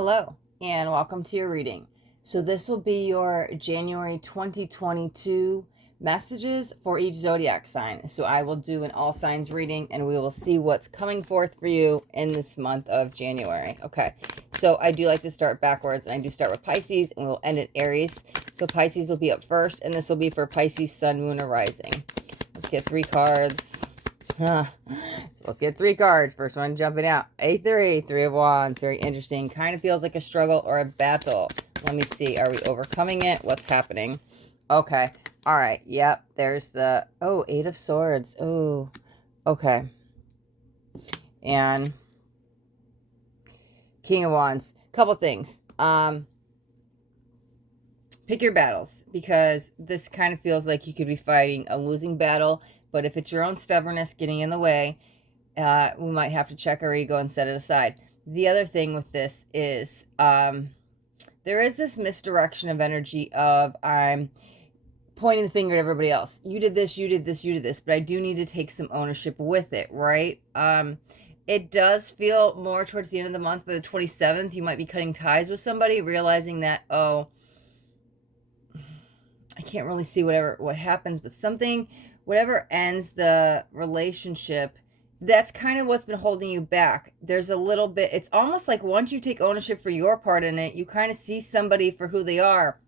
Hello, and welcome to your reading. So this will be your January 2022 messages for each zodiac sign. So I will do an all signs reading, and we will see what's coming forth for you in this month of January. Okay, so I do like to start backwards, and I do start with Pisces, and we'll end at Aries. So Pisces will be up first, and this will be for Pisces, Sun, Moon, or Rising. Let's get 3 cards. So let's get 3 cards. First one jumping out. A3, 3 of Wands. Very interesting. Kind of feels like a struggle or a battle. Let me see. Are we overcoming it? What's happening? Okay. All right. Yep. There's the, 8 of Swords. Oh, okay. And King of Wands. Couple things. Pick your battles, because this kind of feels like you could be fighting a losing battle. But if it's your own stubbornness getting in the way, we might have to check our ego and set it aside. The other thing with this is there is this misdirection of energy of I'm pointing the finger at everybody else. You did this, you did this, you did this, but I do need to take some ownership with it, right? It does feel more towards the end of the month. By the 27th, you might be cutting ties with somebody, realizing that, I can't really see what happens, but something, whatever ends the relationship, that's kind of what's been holding you back. There's a little bit, it's almost like once you take ownership for your part in it, you kind of see somebody for who they are.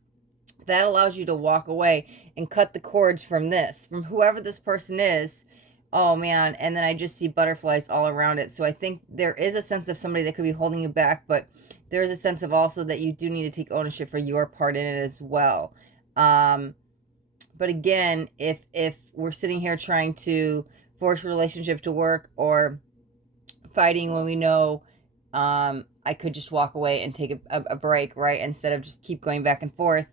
That allows you to walk away and cut the cords from whoever this person is. Oh man, and then I just see butterflies all around it. So I think there is a sense of somebody that could be holding you back, but there is a sense of also that you do need to take ownership for your part in it as well. But again, if we're sitting here trying to force a relationship to work, or fighting when we know I could just walk away and take a break, right? Instead of just keep going back and forth.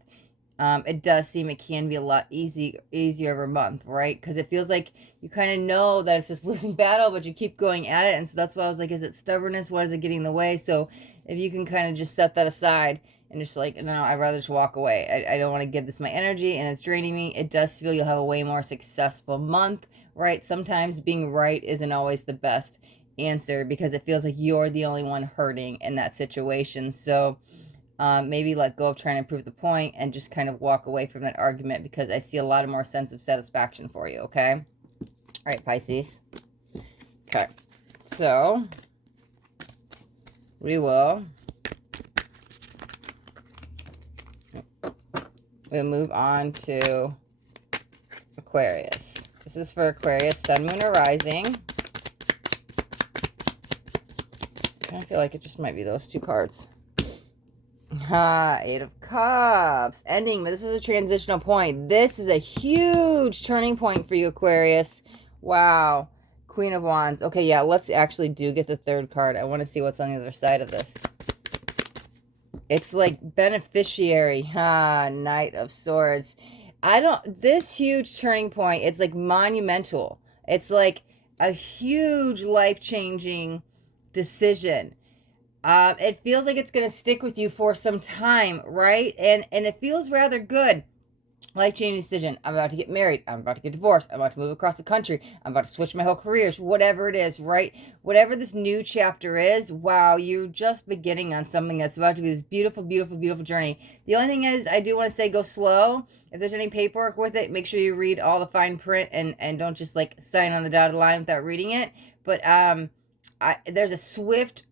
It does seem it can be a lot easier every month, right? Because it feels like you kind of know that it's this losing battle, but you keep going at it. And so that's why I was like, is it stubbornness? What is it getting in the way? So if you can kind of just set that aside and just like, no, I'd rather just walk away. I don't want to give this my energy and it's draining me. It does feel you'll have a way more successful month, right? Sometimes being right isn't always the best answer, because it feels like you're the only one hurting in that situation. So maybe let go of trying to prove the point and just kind of walk away from that argument, because I see a lot of more sense of satisfaction for you, okay? All right, Pisces. Okay, so we'll move on to Aquarius. This is for Aquarius, Sun, Moon, or Rising. I kind of feel like it just might be those 2 cards. 8 of Cups. Ending, but this is a transitional point. This is a huge turning point for you, Aquarius. Wow. Queen of Wands. Okay, yeah, let's actually get the 3rd card. I want to see what's on the other side of this. It's like beneficiary. Knight of Swords. This huge turning point, it's like monumental. It's like a huge life-changing decision. It feels like it's going to stick with you for some time, right? And it feels rather good. Life-changing decision. I'm about to get married. I'm about to get divorced. I'm about to move across the country. I'm about to switch my whole careers. Whatever it is, right? Whatever this new chapter is, wow, you're just beginning on something that's about to be this beautiful, beautiful, beautiful journey. The only thing is, I do want to say go slow. If there's any paperwork with it, make sure you read all the fine print and don't just like sign on the dotted line without reading it. But there's a swift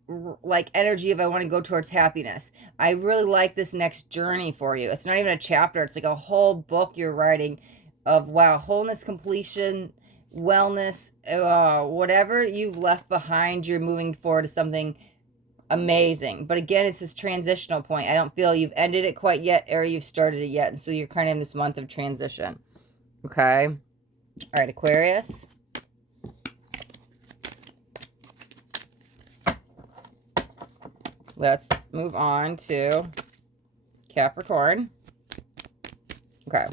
like energy of I want to go towards happiness. I really like this next journey for you. It's not even a chapter. It's like a whole book you're writing of, wow, wholeness, completion, wellness, whatever you've left behind, you're moving forward to something amazing. But again, it's this transitional point. I don't feel you've ended it quite yet, or you've started it yet. And so you're kind of in this month of transition. Okay. All right, Aquarius. Let's move on to Capricorn. Okay.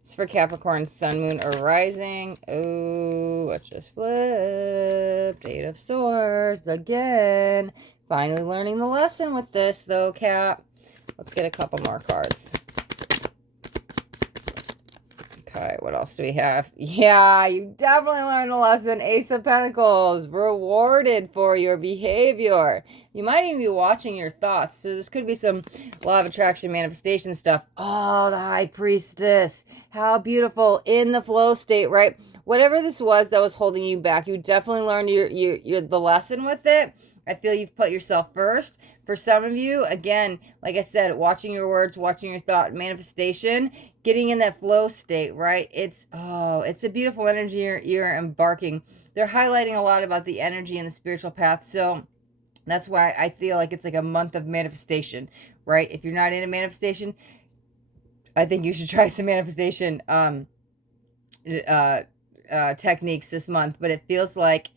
It's for Capricorn, Sun, Moon, or Rising. Oh, it just flipped. 8 of Swords again. Finally learning the lesson with this, though, Cap. Let's get a couple more cards. Okay, what else do we have? Yeah, you definitely learned a lesson. Ace of Pentacles, rewarded for your behavior. You might even be watching your thoughts. So this could be some law of attraction manifestation stuff. Oh, the High Priestess. How beautiful. In the flow state, right? Whatever this was that was holding you back, you definitely learned the lesson with it. I feel you've put yourself first. For some of you, again, like I said, watching your words, watching your thought, manifestation, getting in that flow state, right? It's a beautiful energy you're embarking. They're highlighting a lot about the energy and the spiritual path. So that's why I feel like it's like a month of manifestation, right? If you're not into manifestation, I think you should try some manifestation techniques this month. But it feels like,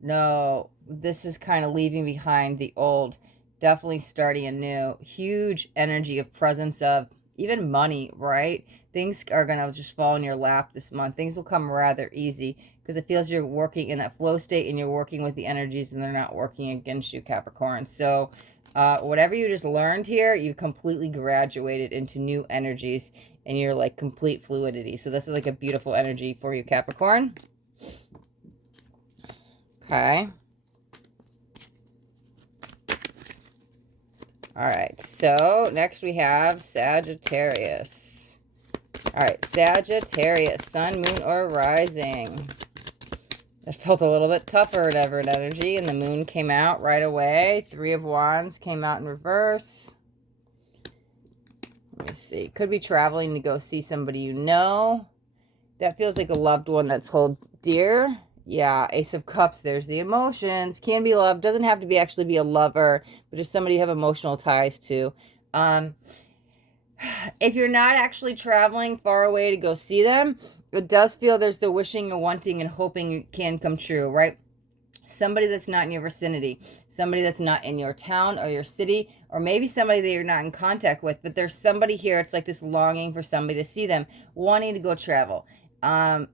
no, this is kind of leaving behind the old, definitely starting anew. Huge energy of presence of even money, right? Things are going to just fall in your lap this month. Things will come rather easy because it feels you're working in that flow state and you're working with the energies and they're not working against you, Capricorn. So whatever you just learned here, you completely graduated into new energies and you're like complete fluidity. So this is like a beautiful energy for you, Capricorn. Okay. All right, so next we have Sagittarius. All right, Sagittarius, sun, moon, or rising. It felt a little bit tougher at Everett energy, and the moon came out right away. 3 of Wands came out in reverse. Let me see. Could be traveling to go see somebody you know. That feels like a loved one that's held dear. Yeah, Ace of Cups, there's the emotions. Can be love, doesn't have to be actually be a lover, but just somebody you have emotional ties to. If you're not actually traveling far away to go see them, it does feel there's the wishing and wanting and hoping it can come true, right? Somebody that's not in your vicinity, somebody that's not in your town or your city, or maybe somebody that you're not in contact with, but there's somebody here. It's like this longing for somebody to see them, wanting to go travel.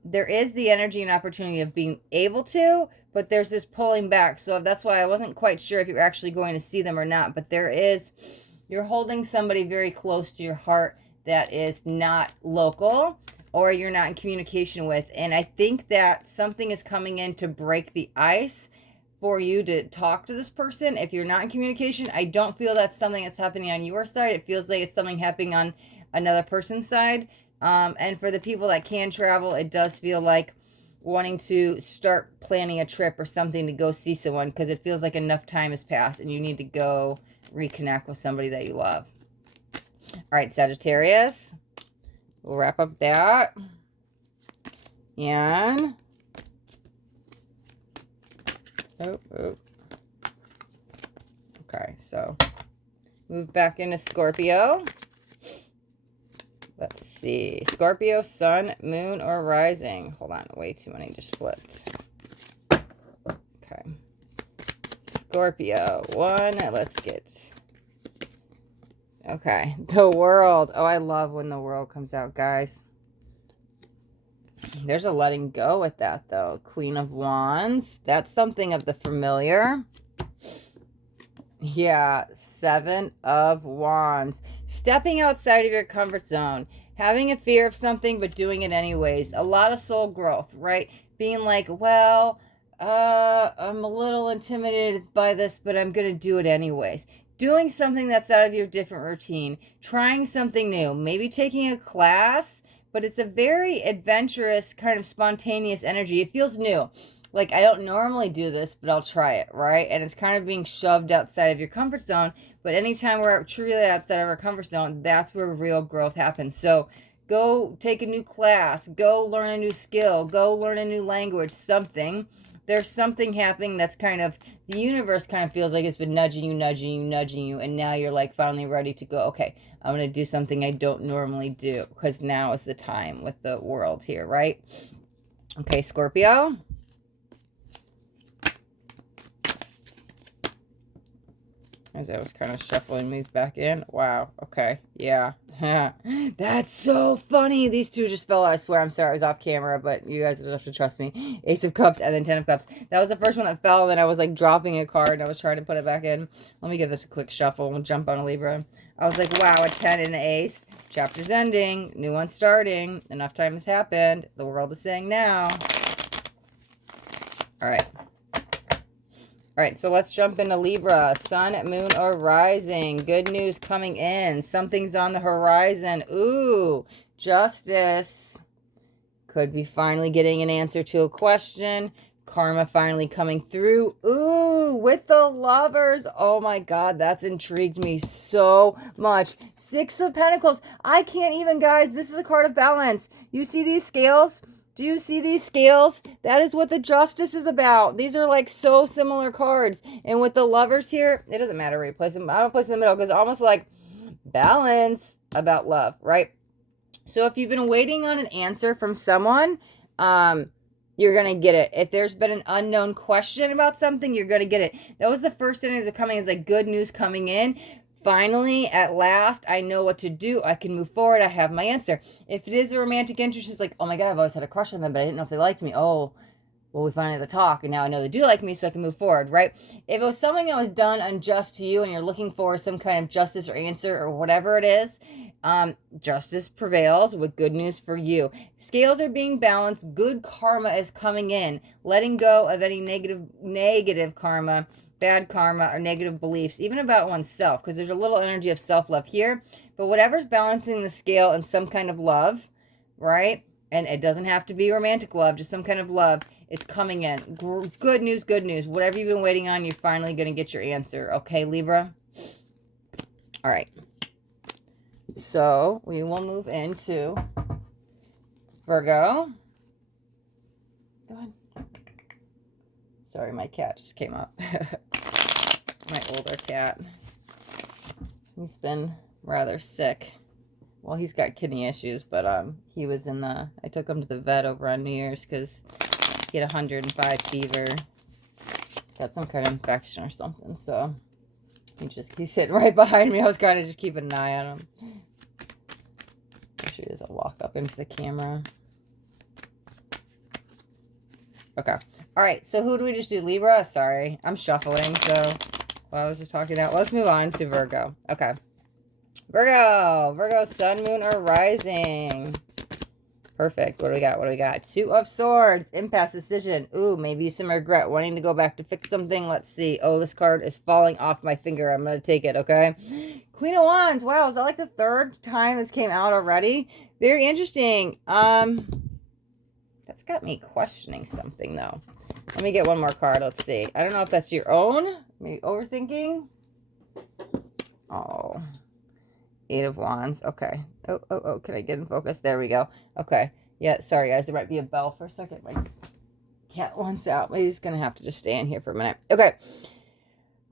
There is the energy and opportunity of being able to, but there's this pulling back. So that's why I wasn't quite sure if you're actually going to see them or not, but you're holding somebody very close to your heart that is not local or you're not in communication with. And I think that something is coming in to break the ice for you to talk to this person. If you're not in communication, I don't feel that's something that's happening on your side. It feels like it's something happening on another person's side. And for the people that can travel, it does feel like wanting to start planning a trip or something to go see someone, because it feels like enough time has passed and you need to go reconnect with somebody that you love. All right, Sagittarius. We'll wrap up that. And okay, so move back into Scorpio. Let's see. Scorpio, sun, moon, or rising. Hold on, way too many just flipped. Okay. Scorpio, 1. Let's get... Okay, the world. Oh, I love when the world comes out, guys. There's a letting go with that, though. Queen of Wands. That's something of the familiar. Yeah, 7 of Wands. Stepping outside of your comfort zone. Having a fear of something, but doing it anyways. A lot of soul growth, right? Being like, well, I'm a little intimidated by this, but I'm going to do it anyways. Doing something that's out of your different routine. Trying something new. Maybe taking a class, but it's a very adventurous, kind of spontaneous energy. It feels new. Like, I don't normally do this, but I'll try it, right? And it's kind of being shoved outside of your comfort zone. But anytime we're truly outside of our comfort zone, that's where real growth happens. So go take a new class. Go learn a new skill. Go learn a new language, something. There's something happening that's kind of, the universe kind of feels like it's been nudging you. And now you're like finally ready to go, okay, I'm going to do something I don't normally do, because now is the time with the world here, right? Okay, Scorpio. As I was kind of shuffling these back in. Wow. Okay. Yeah. That's so funny. These two just fell out. I swear. I'm sorry I was off camera, but you guys just have to trust me. Ace of Cups and then 10 of Cups. That was the first one that fell, and then I was like dropping a card, and I was trying to put it back in. Let me give this a quick shuffle. We'll jump on a Libra. I was like, wow, a 10 and an ace. Chapter's ending. New one starting. Enough time has happened. The world is saying now. All right. All right, so let's jump into Libra. Sun, moon, or rising. Good news coming in. Something's on the horizon. Ooh, justice. Could be finally getting an answer to a question. Karma finally coming through. Ooh, with the Lovers. Oh my God, that's intrigued me so much. 6 of Pentacles. I can't even, guys. This is a card of balance. You see these scales? Do you see these scales? That is what the Justice is about. These are like so similar cards. And with the Lovers here, it doesn't matter where you place them. I don't place them in the middle because it's almost like balance about love, right? So if you've been waiting on an answer from someone, you're going to get it. If there's been an unknown question about something, you're going to get it. That was the first thing that's coming. Is like good news coming in. Finally, at last, I know what to do. I can move forward. I have my answer. If it is a romantic interest, it's like, oh my God, I've always had a crush on them, but I didn't know if they liked me. Oh, well, we finally had the talk, and now I know they do like me, so I can move forward, right? If it was something that was done unjust to you, and you're looking for some kind of justice or answer or whatever it is, justice prevails with good news for you. Scales are being balanced. Good karma is coming in. Letting go of any negative karma, bad karma, or negative beliefs, even about oneself, because there's a little energy of self-love here. But whatever's balancing the scale in some kind of love, right? And it doesn't have to be romantic love, just some kind of love. It's coming in. Good news, good news. Whatever you've been waiting on, you're finally going to get your answer. Okay, Libra? All right. So we will move into Virgo. Go ahead. Sorry, my cat just came up. My older cat. He's been rather sick. Well, he's got kidney issues, but he was in the... I took him to the vet over on New Year's because he had 105 fever. He's got some kind of infection or something, so he's sitting right behind me. I was kind of just keeping an eye on him. Here she is. I'll walk up into the camera. Okay. All right, so who do we just do? Libra? Sorry, I'm shuffling, so I was just talking about. Let's move on to Virgo. Okay. Virgo, sun, moon, or rising. Perfect. What do we got? What do we got? 2 of Swords, impasse, decision. Ooh, maybe some regret, wanting to go back to fix something. Let's see. Oh, this card is falling off my finger. I'm going to take it, okay? Queen of Wands. Wow, is that like the 3rd time this came out already? Very interesting. That's got me questioning something, though. Let me get one more card. Let's see. I don't know if that's your own. Maybe overthinking. Oh. 8 of Wands. Okay. Oh. Can I get in focus? There we go. Okay. Yeah, sorry, guys. There might be a bell for a second. My cat wants out. He's going to have to just stay in here for a minute. Okay.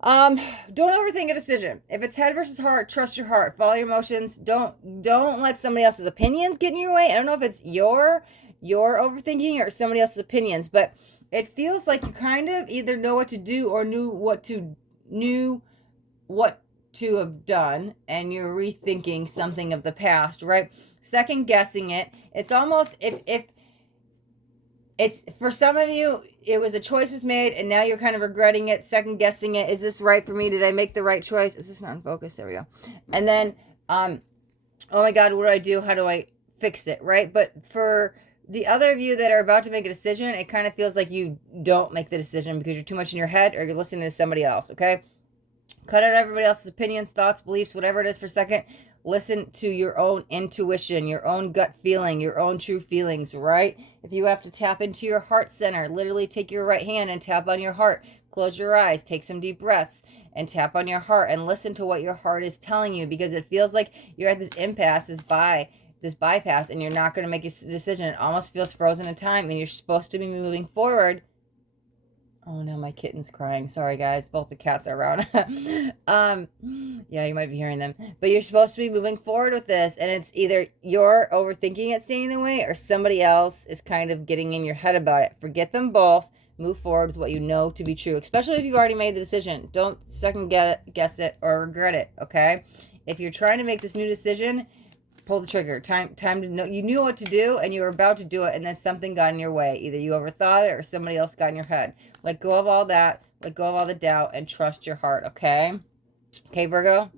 Don't overthink a decision. If it's head versus heart, trust your heart. Follow your emotions. Don't let somebody else's opinions get in your way. I don't know if it's your overthinking or somebody else's opinions, but it feels like you kind of either know what to do or knew what to have done, and you're rethinking something of the past, right? Second guessing it. It's almost if it's for some of you, it was a choice was made and now you're kind of regretting it, second guessing it. Is this right for me? Did I make the right choice? Is this not in focus? There we go. And then oh my God, what do I do? How do I fix it, right? But for the other of you that are about to make a decision, it kind of feels like you don't make the decision because you're too much in your head or you're listening to somebody else, okay? Cut out everybody else's opinions, thoughts, beliefs, whatever it is for a second. Listen to your own intuition, your own gut feeling, your own true feelings, right? If you have to tap into your heart center, literally take your right hand and tap on your heart. Close your eyes, take some deep breaths, and tap on your heart and listen to what your heart is telling you, because it feels like you're at this impasse, this bypass, and you're not going to make a decision. It almost feels frozen in time, and you're supposed to be moving forward. Oh, no, my kitten's crying. Sorry, guys. Both the cats are around. Yeah, you might be hearing them. But you're supposed to be moving forward with this, and it's either you're overthinking it, standing in the way, or somebody else is kind of getting in your head about it. Forget them both. Move forward with what you know to be true, especially if you've already made the decision. Don't second guess it or regret it, okay? If you're trying to make this new decision, pull the trigger. Time to know. You knew what to do and you were about to do it, and then something got in your way. Either you overthought it or somebody else got in your head. Let go of all that. Let go of all the doubt and trust your heart, okay? Okay, Virgo?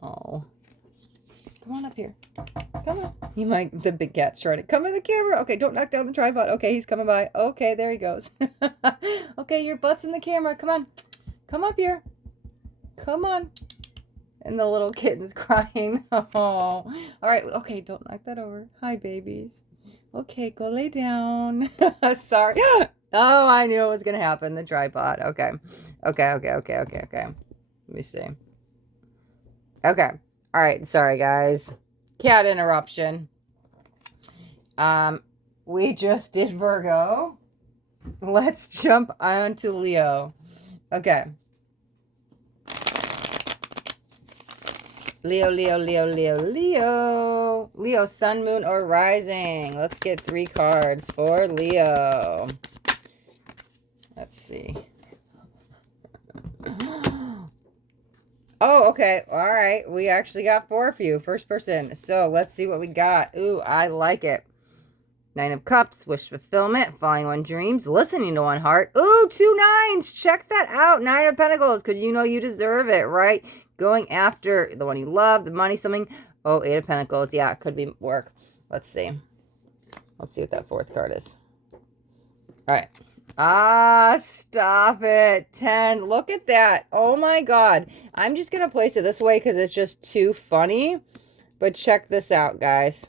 Oh. Come on up here. Come on. You might, the big cat's trying to come in the camera. Okay, don't knock down the tripod. Okay, he's coming by. Okay, there he goes. Okay, your butt's in the camera. Come on. Come up here. Come on. And the little kitten's crying. Oh. All right. Okay, don't knock that over. Hi, babies. Okay, go lay down. Sorry. Oh, I knew it was going to happen. The tripod. Okay. Let me see. Okay. All right. Sorry, guys. Cat interruption. We just did Virgo. Let's jump on to Leo. Okay. Leo. Leo, sun, moon, or rising. Let's get 3 cards for Leo. Let's see. Oh, okay. All right. We actually got 4 for you. First person. So let's see what we got. Ooh, I like it. 9 of Cups, wish fulfillment, following one dreams, listening to one heart. Ooh, 2 9s. Check that out. 9 of Pentacles, because you know you deserve it, right? Going after the one you love, the money, something. Oh, 8 of Pentacles. Yeah, it could be work. Let's see. Let's see what that 4th card is. All right. Ah, stop it. 10. Look at that. Oh, my God. I'm just going to place it this way because it's just too funny. But check this out, guys.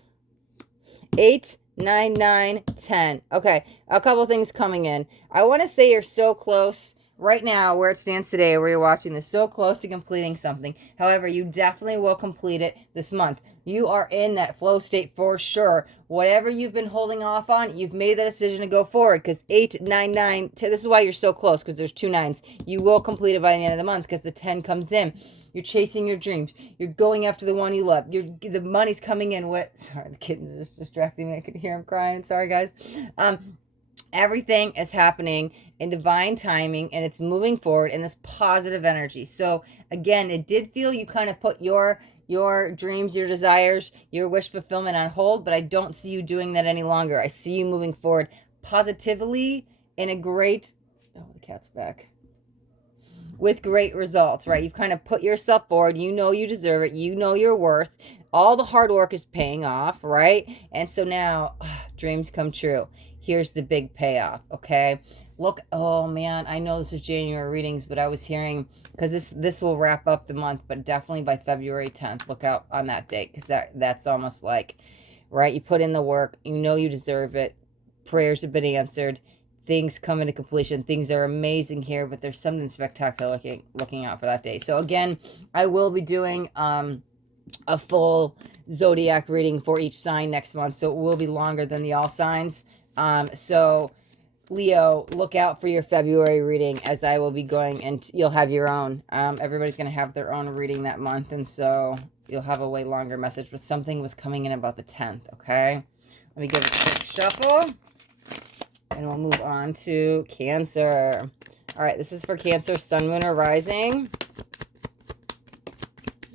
8, 9, 9, 10. Okay, a couple things coming in. I want to say you're so close right now, where it stands today, where you're watching this, so close to completing something. However, you definitely will complete it this month. You are in that flow state for sure. Whatever you've been holding off on, you've made the decision to go forward, because 8, 9, 9, 10, this is why you're so close, because there's 2 9s. You will complete it by the end of the month, because the 10 comes in. You're chasing your dreams. You're going after the one you love. The money's coming in. Sorry, the kitten's just distracting me. I could hear him crying. Sorry, guys. Everything is happening in divine timing, and it's moving forward in this positive energy. So again, it did feel you kind of put your dreams, your desires, your wish fulfillment on hold, but I don't see you doing that any longer. I see you moving forward positively in a great, oh, the cat's back, with great results, right? You've kind of put yourself forward. You know you deserve it. You know your worth. All the hard work is paying off, right? And so now, dreams come true. Here's the big payoff, okay? Look, oh man, I know this is January readings, but I was hearing, because this will wrap up the month, but definitely by February 10th, look out on that date, because that's almost like, right? You put in the work, you know you deserve it, prayers have been answered, things come into completion, things are amazing here, but there's something spectacular looking out for that day. So again, I will be doing a full zodiac reading for each sign next month, so it will be longer than the all signs. So Leo, look out for your February reading, as I will be going, and you'll have your own. Everybody's going to have their own reading that month, and so you'll have a way longer message, but something was coming in about the 10th, okay? Let me give it a quick shuffle, and we'll move on to Cancer. All right, this is for Cancer, Sun, Moon, or Rising.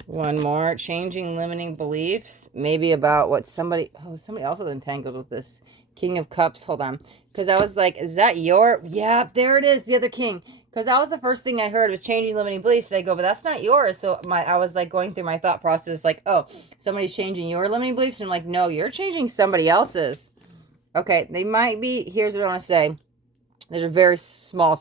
One more. Changing limiting beliefs. Maybe about what somebody else is entangled with this. King of Cups. Hold on. Because I was like, is that your... Yeah, there it is. The other king. Because that was the first thing I heard was changing limiting beliefs. And I go, but that's not yours. So I was like going through my thought process like, oh, somebody's changing your limiting beliefs. And I'm like, no, you're changing somebody else's. Okay, they might be... Here's what I want to say. There's a very small,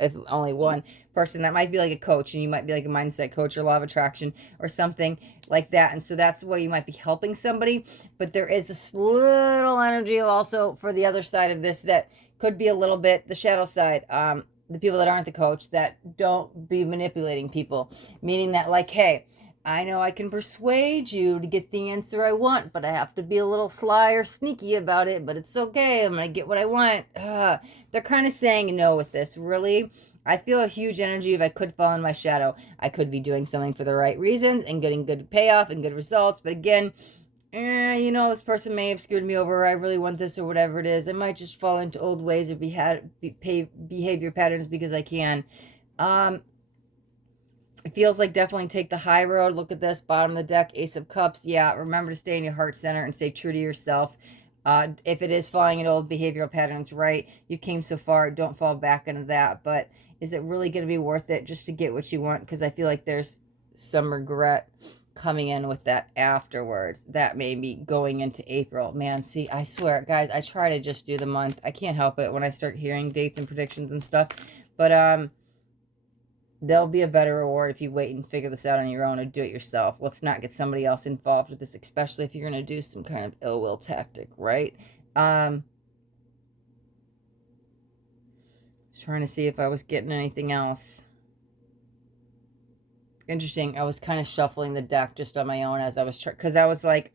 if only one person that might be like a coach, and you might be like a mindset coach or law of attraction or something like that. And so that's where you might be helping somebody. But there is this little energy also for the other side of this that could be a little bit the shadow side. The people that aren't the coach, that don't be manipulating people, meaning that like, hey, I know I can persuade you to get the answer I want, but I have to be a little sly or sneaky about it, but it's okay. I'm going to get what I want. They're kind of saying no with this. Really, I feel a huge energy if I could fall in my shadow. I could be doing something for the right reasons and getting good payoff and good results. But again, you know, this person may have screwed me over. I really want this or whatever it is. I might just fall into old ways or behavior patterns because I can. It feels like definitely take the high road. Look at this, bottom of the deck, Ace of Cups. Yeah, remember to stay in your heart center and stay true to yourself. If it is falling into old behavioral patterns, right, you came so far, don't fall back into that. But is it really going to be worth it just to get what you want? Because I feel like there's some regret coming in with that afterwards. That may be going into April. Man, see, I swear, guys, I try to just do the month. I can't help it when I start hearing dates and predictions and stuff. But, there'll be a better reward if you wait and figure this out on your own or do it yourself. Let's not get somebody else involved with this, especially if you're going to do some kind of ill will tactic, right? Trying to see if I was getting anything else. Interesting. I was kind of shuffling the deck just on my own as I was because I was like,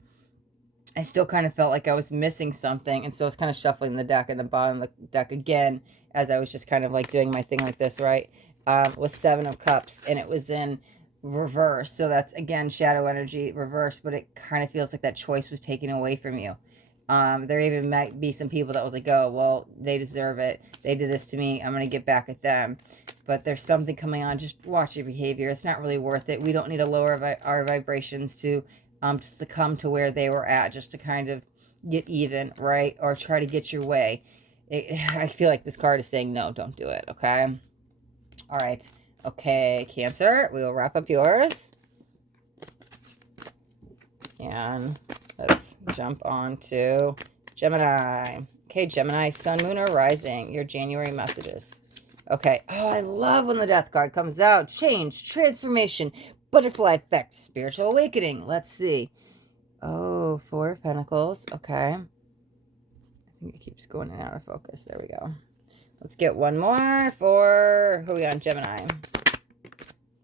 I still kind of felt like I was missing something. And so I was kind of shuffling the deck and the bottom of the deck again as I was just kind of like doing my thing like this, right? Was Seven of Cups, and it was in reverse. So that's, again, shadow energy reverse, but it kind of feels like that choice was taken away from you. There even might be some people that was like, oh, well, they deserve it. They did this to me. I'm going to get back at them. But there's something coming on. Just watch your behavior. It's not really worth it. We don't need to lower our vibrations to succumb to where they were at just to kind of get even, right? Or try to get your way. I feel like this card is saying, no, don't do it, okay? All right. Okay, Cancer, we will wrap up yours. And let's jump on to Gemini. Okay, Gemini, Sun, Moon, or Rising, your January messages. Okay. Oh, I love when the Death card comes out. Change, transformation, butterfly effect, spiritual awakening. Let's see. Oh, Four of Pentacles. Okay. I think it keeps going in and out of focus. There we go. Let's get one more for, who are we on, Gemini?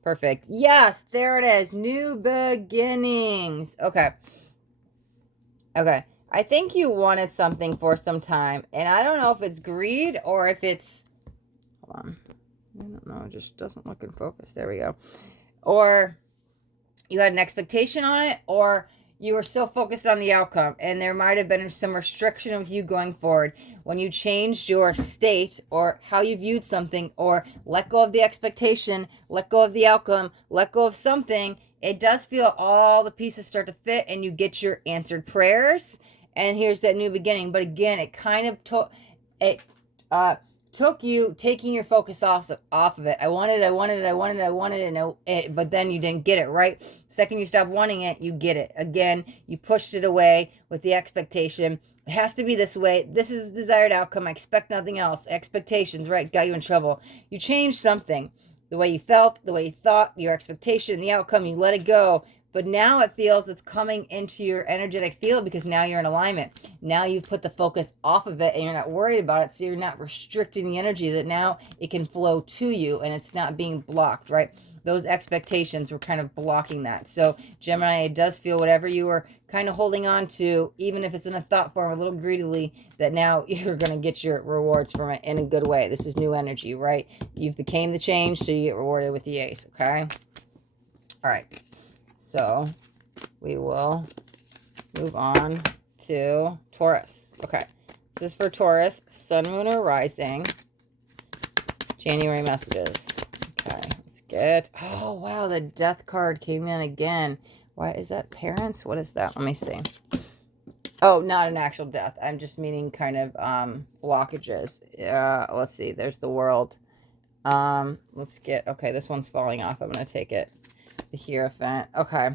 Perfect. Yes, there it is. New beginnings. Okay. Okay. I think you wanted something for some time, and I don't know if it's greed or if it's, hold on. I don't know. It just doesn't look in focus. There we go. Or you had an expectation on it, or you were so focused on the outcome, and there might have been some restriction with you going forward when you changed your state or how you viewed something, or let go of the expectation, let go of the outcome, let go of something. It does feel all the pieces start to fit and you get your answered prayers, and here's that new beginning. But again, it kind of took you taking your focus off of it. I wanted it, but then you didn't get it, right? Second you stop wanting it, you get it. Again, you pushed it away with the expectation. It has to be this way. This is the desired outcome. I expect nothing else. Expectations, right? Got you in trouble. You changed something. The way you felt, the way you thought, your expectation, the outcome, you let it go. But now it feels it's coming into your energetic field because now you're in alignment. Now you've put the focus off of it and you're not worried about it. So you're not restricting the energy, that now it can flow to you and it's not being blocked, right? Those expectations were kind of blocking that. So Gemini, it does feel whatever you were kind of holding on to, even if it's in a thought form, a little greedily, that now you're going to get your rewards from it in a good way. This is new energy, right? You've became the change, so you get rewarded with the ace, okay? All right. So we will move on to Taurus. Okay. This is for Taurus, Sun, Moon, or Rising. January messages. Okay. Let's get... Oh, wow. The Death card came in again. Why is that? Parents? What is that? Let me see. Oh, not an actual death. I'm just meaning kind of blockages. Let's see. There's the World. Let's get... Okay, this one's falling off. I'm going to take it. The Hierophant. Okay.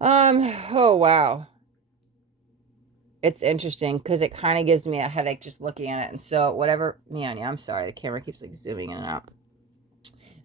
Oh, wow. It's interesting because it kind of gives me a headache just looking at it. And so whatever, yeah, I'm sorry. The camera keeps like zooming in and out.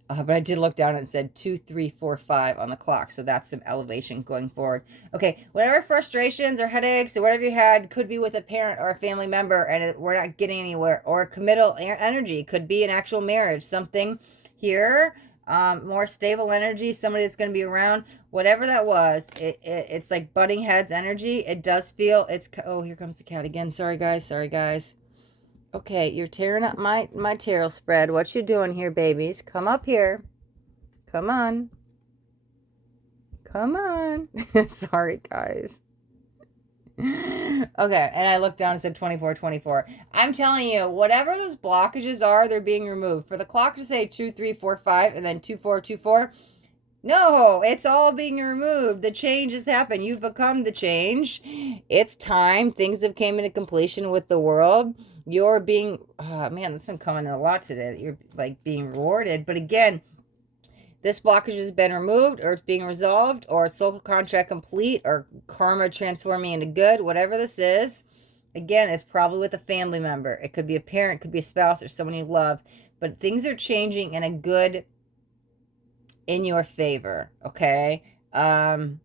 But I did look down and it said 2, 3, 4, 5 on the clock. So that's some elevation going forward. Okay. Whatever frustrations or headaches or whatever you had could be with a parent or a family member and we're not getting anywhere, or committal energy could be an actual marriage, something here. More stable energy, somebody that's going to be around, whatever that was. It's like butting heads energy. It does feel it's... Oh, here comes the cat again. Sorry guys. Okay, you're tearing up my tarot spread. What you doing here, babies? Come up here. Come on. Come on. Sorry, guys. Okay, and I looked down and said 24. I'm telling you, whatever those blockages are, they're being removed. For the clock to say 2, 3, 4, 5, and then 24. No, it's all being removed. The change has happened. You've become the change. It's time. Things have came into completion with the world. You're being, oh man, that's been coming in a lot today. You're like being rewarded. But again, this blockage has been removed, or it's being resolved, or soul contract complete, or karma transforming into good, whatever this is. Again, it's probably with a family member. It could be a parent, it could be a spouse, or someone you love. But things are changing in a good, in your favor, okay? Time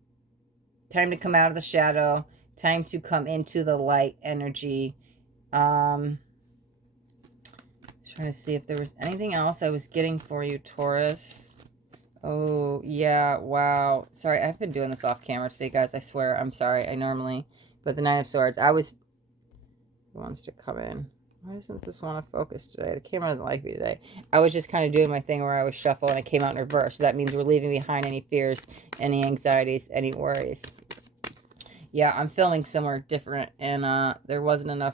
to come out of the shadow. Time to come into the light energy. Trying to see if there was anything else I was getting for you, Taurus. Oh, yeah, wow. Sorry, I've been doing this off camera today, guys. I swear, I'm sorry. I normally, but the Nine of Swords, who wants to come in? Why doesn't this want to focus today? The camera doesn't like me today. I was just kind of doing my thing where I was shuffle and it came out in reverse. So that means we're leaving behind any fears, any anxieties, any worries. Yeah, I'm filming somewhere different, and there wasn't enough.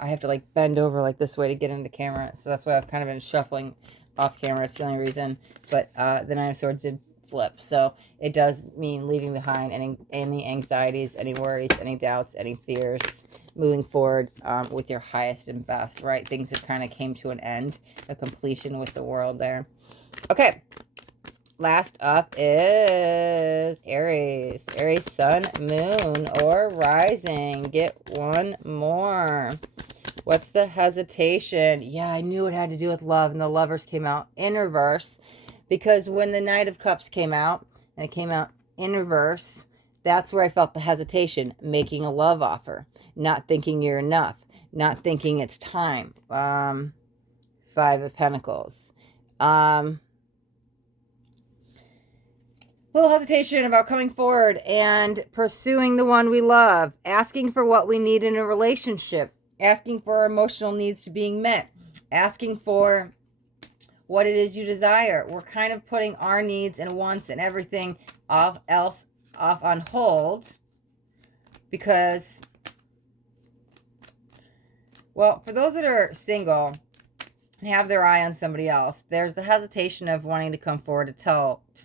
I have to like bend over like this way to get into camera. So that's why I've kind of been shuffling off camera. It's the only reason. But the Nine of Swords did flip. So it does mean leaving behind any anxieties, any worries, any doubts, any fears. Moving forward with your highest and best, right? Things that kind of came to an end, a completion with the world there. Okay. Last up is Aries. Aries, sun, moon, or rising. Get one more. What's the hesitation? Yeah, I knew it had to do with love, and the Lovers came out in reverse. Because when the Knight of Cups came out, and it came out in reverse, that's where I felt the hesitation. Making a love offer. Not thinking you're enough. Not thinking it's time. Five of Pentacles. Little hesitation about coming forward and pursuing the one we love. Asking for what we need in a relationship. Asking for our emotional needs to being met. Asking for what it is you desire. We're kind of putting our needs and wants and everything off on hold. Because, well, for those that are single and have their eye on somebody else, there's the hesitation of wanting to come forward to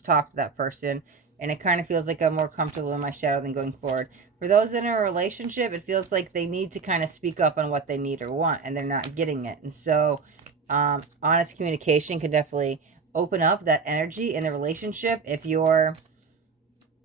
talk to that person, and it kind of feels like I'm more comfortable in my shadow than going forward. For those in a relationship, it feels like they need to kind of speak up on what they need or want, and they're not getting it. And so honest communication can definitely open up that energy in the relationship. If you're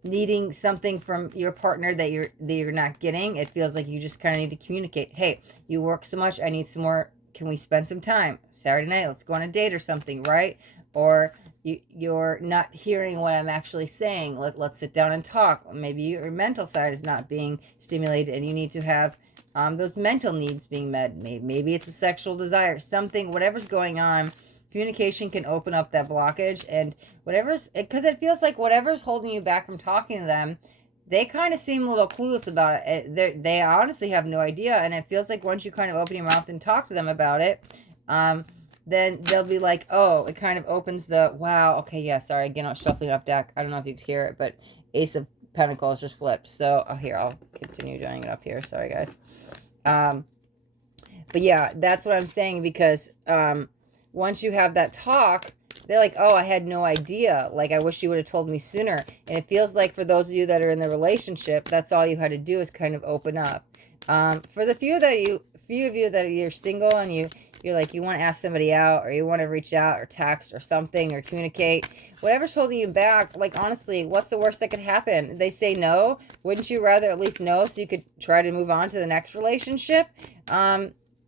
needing something from your partner that you're not getting, it feels like you just kind of need to communicate. Hey, you work so much, I need some more. Can we spend some time? Saturday night, let's go on a date or something, right? Or you're not hearing what I'm actually saying. Let's sit down and talk. Maybe your mental side is not being stimulated, and you need to have those mental needs being met. Maybe it's a sexual desire, something, whatever's going on. Communication can open up that blockage, and because it feels like whatever's holding you back from talking to them, they kind of seem a little clueless about it. They honestly have no idea, and it feels like once you kind of open your mouth and talk to them about it, then they'll be like, oh, it kind of opens the, wow, okay, yeah, sorry, again, I was shuffling off deck. I don't know if you could hear it, but Ace of Pentacles just flipped. So, here, I'll continue doing it up here. Sorry, guys. But yeah, that's what I'm saying, because once you have that talk, they're like, oh, I had no idea. Like, I wish you would have told me sooner. And it feels like for those of you that are in the relationship, that's all you had to do is kind of open up. For the few of you that you're single and you're like, you want to ask somebody out, or you want to reach out or text or something or communicate, whatever's holding you back, like, honestly, what's the worst that could happen? They say no. Wouldn't you rather at least know so you could try to move on to the next relationship?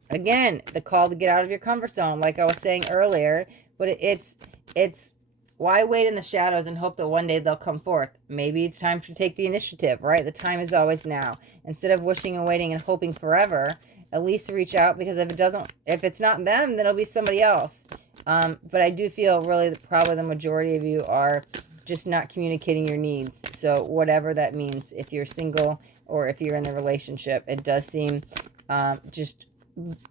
Again, the call to get out of your comfort zone, like I was saying earlier. But it's why wait in the shadows and hope that one day they'll come forth? Maybe it's time to take the initiative, right? The time is always now. Instead of wishing and waiting and hoping forever, at least reach out, because if it's not them, then it'll be somebody else. But I do feel really that probably the majority of you are just not communicating your needs. So whatever that means, if you're single or if you're in a relationship, it does seem just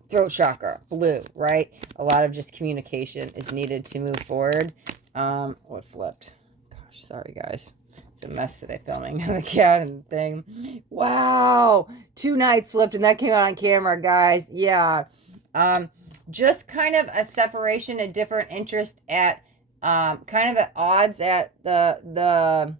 throat chakra, blue, right? A lot of just communication is needed to move forward. What flipped? Gosh, sorry, guys. It's a mess today filming the cat and thing. Wow. 2 nights slipped and that came out on camera, guys. Yeah. Just kind of a separation, a different interest at kind of at odds at the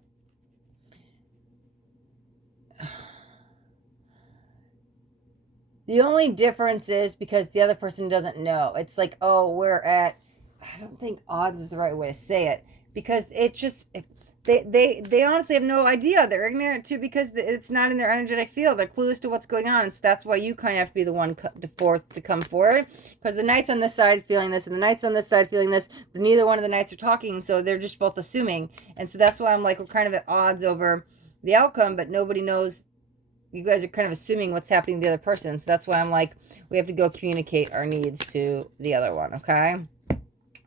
only difference is because the other person doesn't know. It's like, oh, we're at, I don't think odds is the right way to say it, because it just, they honestly have no idea. They're ignorant too, because it's not in their energetic field. They're clueless to what's going on. And so that's why you kind of have to be the one to come forward, because the knight's on this side feeling this and the knight's on this side feeling this, but neither one of the knights are talking. So they're just both assuming. And so that's why I'm like, we're kind of at odds over the outcome, but nobody knows. You guys are kind of assuming what's happening to the other person. So that's why I'm like, we have to go communicate our needs to the other one, okay? All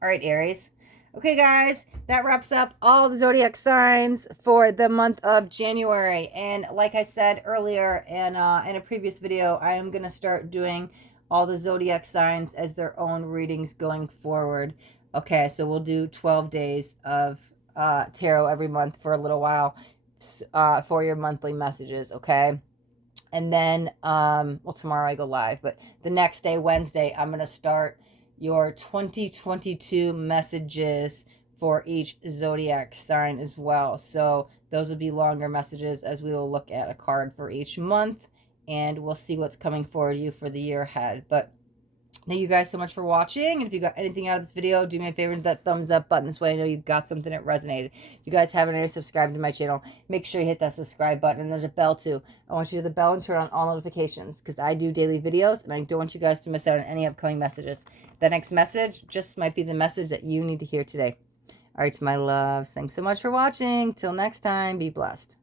right, Aries. Okay, guys, that wraps up all the zodiac signs for the month of January. And like I said earlier in a previous video, I am going to start doing all the zodiac signs as their own readings going forward. Okay, so we'll do 12 days of tarot every month for a little while for your monthly messages, okay? And then, well, tomorrow I go live, but the next day, Wednesday, I'm going to start your 2022 messages for each zodiac sign as well. So those will be longer messages, as we will look at a card for each month, and we'll see what's coming for you for the year ahead. But thank you guys so much for watching. And if you got anything out of this video, do me a favor and hit that thumbs up button. This way I know you got something that resonated. If you guys haven't already subscribed to my channel, make sure you hit that subscribe button. And there's a bell too. I want you to hit the bell and turn on all notifications, because I do daily videos and I don't want you guys to miss out on any upcoming messages. The next message just might be the message that you need to hear today. All right, my loves. Thanks so much for watching. Till next time, be blessed.